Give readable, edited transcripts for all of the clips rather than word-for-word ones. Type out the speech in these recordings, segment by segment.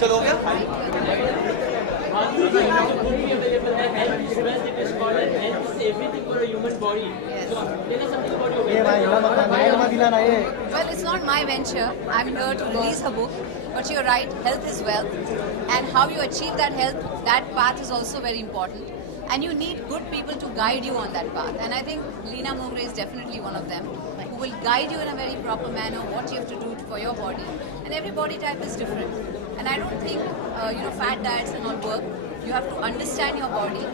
चलो हो गया? Well, it's not my venture. I'm here to release her book. But you're right, health is wealth. And how you achieve that health, that path is also very important. And you need good people to guide you on that path. And I think Leena Mongre is definitely one of them, who will guide you in a very proper manner what you have to do for your body. And every body type is different. And I don't think, fat diets and all work. You have to understand your body.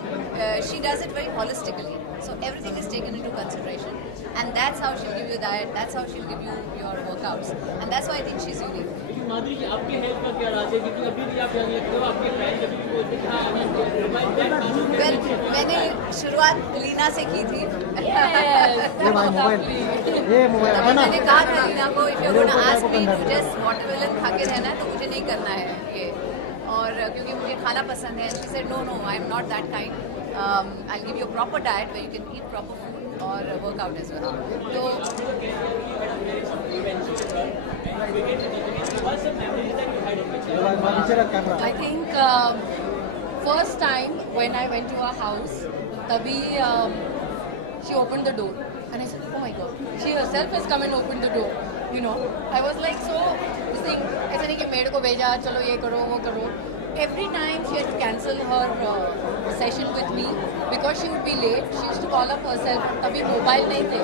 She does it very holistically. So everything is taken into consideration. And that's how she'll give you diet, that's how she'll give you your workouts. And that's why I think she's unique. माधुरी जी, आपके health का क्या राज है? क्योंकि अभी भी आप जान लेते हो आपके फैन कभी भी बोलते हैं well, मैंने शुरुआत लीना से की थी। मैंने कहा था लीना को, if you're gonna ask me to just watermelon खा के रहना है तो मुझे नहीं करना है ये, और क्योंकि मुझे खाना पसंद है। She said no, I am not that kind. I'll give you a proper diet where you can eat proper food or work out as well. So I think first time when I went to her house, tabhi she opened the door and I said, oh my god, she herself has come and opened the door. You know, I was like so this thing. ऐसा नहीं कि made को भेजा चलो ये करो वो करो. Every time she had to cancel her session with me because she would be late. She used to call up herself. तभी mobile नहीं थे,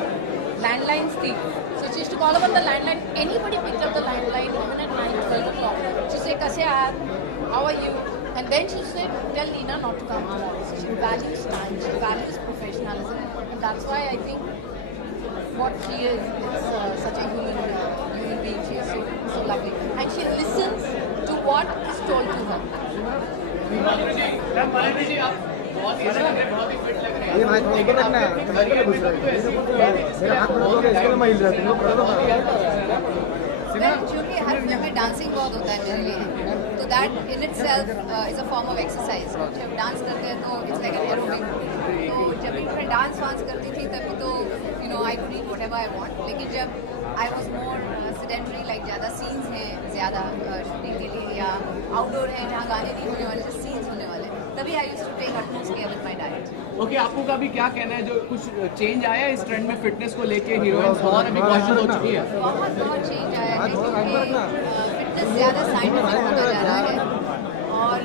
landlines थी. So she used to call up on the landline. Anybody picked up the landline even at 9, 12 o'clock. She said, "Kaise aap? How are you?" And then she said, "Tell Leena not to come to office." She values time. She values professionalism, and that's why I think what she is such a human being. She is so lovely, and she listens to what is told to her. ये भाई थोड़ा ऊपर रखना है, मेरा हाथ बड़ा हो गया, इसके लिए मैं हिल रहा हूँ, खड़ा तो चूँकि हर फिल्म में डांसिंग बहुत होता है मेरे लिए, तो that in itself is a form of exercise. जब डांस करते हैं तो इट्स लाइक एन एरोबिक. तो जब भी मैं डांस करती थी तभी तो I could eat whatever I want. लेकिन जब I was more sedentary, like ज़्यादा सीन्स हैं ज़्यादा शूटिंग के लिए या आउटडोर है जहाँ गाने नहीं होने वाले, सिर्फ सीन्स होने वाले, तभी I used to take utmost care with my diet. Okay, आपको का भी क्या कहना है, जो कुछ चेंज आया है इस ट्रेंड में फिटनेस को लेके? हीरोइंस और अभी कॉन्शियस हो चुकी है. बहुत चेंज आया है क्योंकि फिटनेस ज़्यादा साइंटिफिक होता जा रहा है. और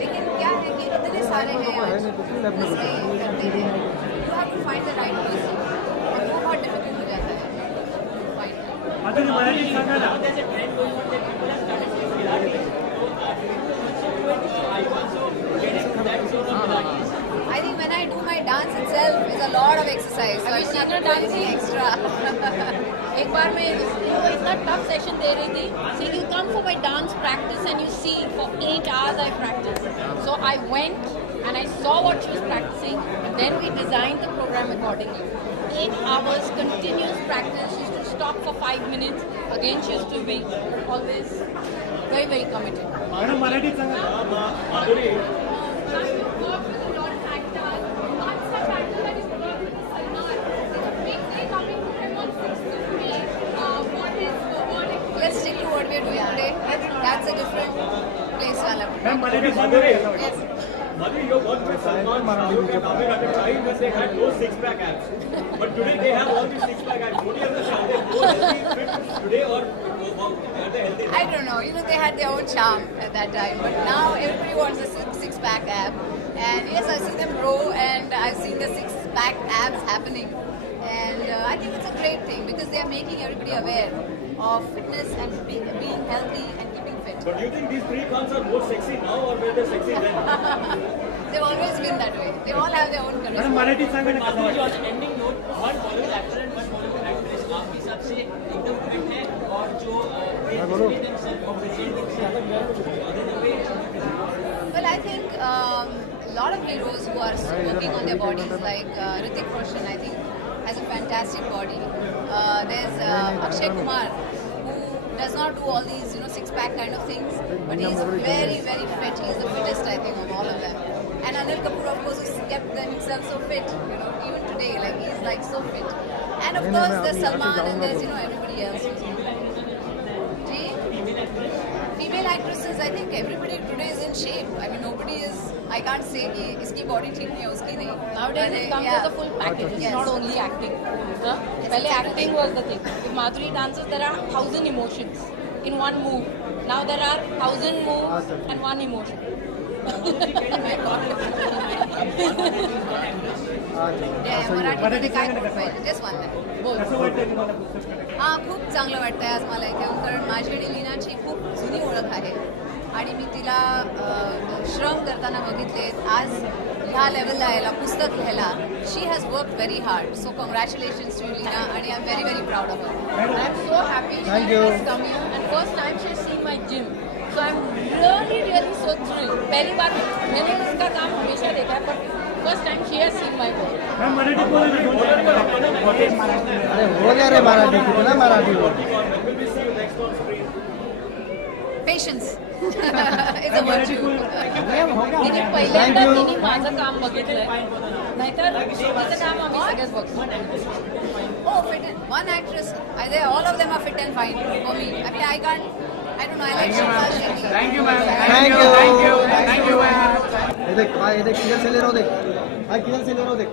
लेकिन क्या है कि इतने सारे हैं आज करते हैं, you have to find the right person, और वो बहुत डिफिकल्ट हो जाता है. I think when I do my dance itself is a lot of exercise. So I don't have to do anything extra. एक बार मैं इनको इतना टफ सेशन दे रही थी. So you come for my dance practice and you see for 8 hours I practiced. So I went and I saw what she was practicing and then we designed the program accordingly. 8 hours continuous practice. She used to stop for 5 minutes. Again she used to be always very, very committed. Let's stick to what we are doing today. That's a different place. Madhuri, your work with Salman Shahrukh and Amir at a time when they had no six-pack abs. But today they have all these six-pack abs. What do you understand? Are they more healthy, fit today, or are they healthy? I don't know. They had their own charm at that time. But now everybody wants a six-pack ab. And yes, I see them grow and I've seen the six-pack abs happening. And I think it's a great thing because they are making everybody aware of fitness and being healthy and keeping fit. But do you think these three cons are more sexy now or were they sexy then? They've always been that way. They all have their own charisma. Madhuri, on an ending note, one Bollywood actor and one Bollywood actress आपके हिसाब से एकदम fit है और जो Well, I think a lot of heroes who are working on their bodies, like Hrithik Roshan, I think has a fantastic body. There's Akshay Kumar, who does not do all these, six-pack kind of things, but he's very, very fit. He's the fittest, I think, of all of them. And Anil Kapoor, of course, has kept himself so fit, even today, like he's like so fit. And of course, there's Salman and there's, everybody else. Female actresses, I think everybody today is in shape. I mean, nobody is. I can't say कि इसकी body ठीक नहीं है, उसकी नहीं. Nowadays it comes as a full package. It's Yes. not only acting. Huh? Well, acting was the thing. If Madhuri dances, there are 1,000 emotions in one move. Now there are 1,000 moves and one emotion. मराठीमध्ये काय पाहिजे just one हां खूप चांगलं वाटतंय आज मला इथे येऊन कारण माझी आणि लीनाची खूप जुनी ओळख आहे आणि मी तिला श्रम करताना बघितले आज ह्या लेवलला यायला पुस्तक लिहायला she has work very hard so congratulations to Leena आणि I am very very proud of her I am so happy Thank she you. has come here and first time she has seen my gym. So I'm really so thrilled. पहली बार मैंने इसका काम हमेशा देखा है but first time she has seen my work. अरे हो गया रे मराठी कितना मराठी हो पेशन्स इज अ व्हर्च्यू तिने पहिल्यांदा तिने माझं काम बघितलंय नाहीतर तिचं काम आम्ही सगळेच बघतो. Oh, fit in. One actress. All of them are fit and fine for me. I mean, I can't. I don't know. I like Shilpa Shetty. Thank you, ma'am. Thank you. Thank you, ma'am. ये देख किधर से ले रहा हो देख भाई किधर से ले रहा हो देख